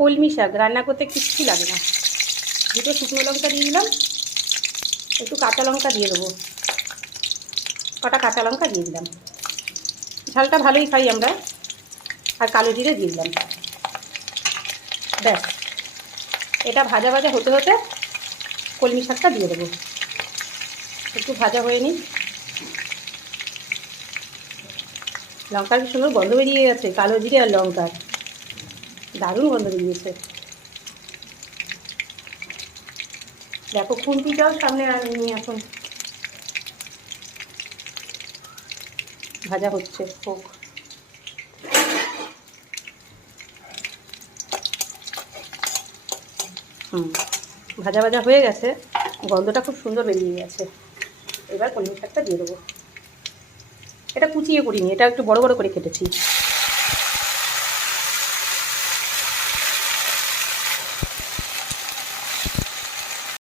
কলমি শাক রান্না করতে কিচ্ছু লাগে না। দুটো শুকনো লঙ্কা দিয়ে দিলাম, একটু কাঁচা লঙ্কা দিয়ে দেবো, কটা কাঁচা লঙ্কা দিয়ে দিলাম, ঝালটা ভালোই খাই আমরা, আর কালো জিরে দিয়ে দিলাম। ব্যাস, এটা ভাজা ভাজা হতে হতে কলমি শাকটা দিয়ে দেবো, একটু ভাজা হয়ে নিই। লঙ্কার কি সুন্দর গন্ধ বেরিয়ে গেছে, কালো জিরে আর লঙ্কার দারুণ গন্ধ বেরিয়েছে। দেখো খুন্তিটাও সামনে আনিনি, এখন ভাজা হচ্ছে, হোক। ভাজা ভাজা হয়ে গেছে, গন্ধটা খুব সুন্দর বেরিয়ে গেছে। এবার কলমি শাকটা দিয়ে দেবো। এটা কুচিয়ে করিনি, এটা একটু বড় বড় করে কেটেছি।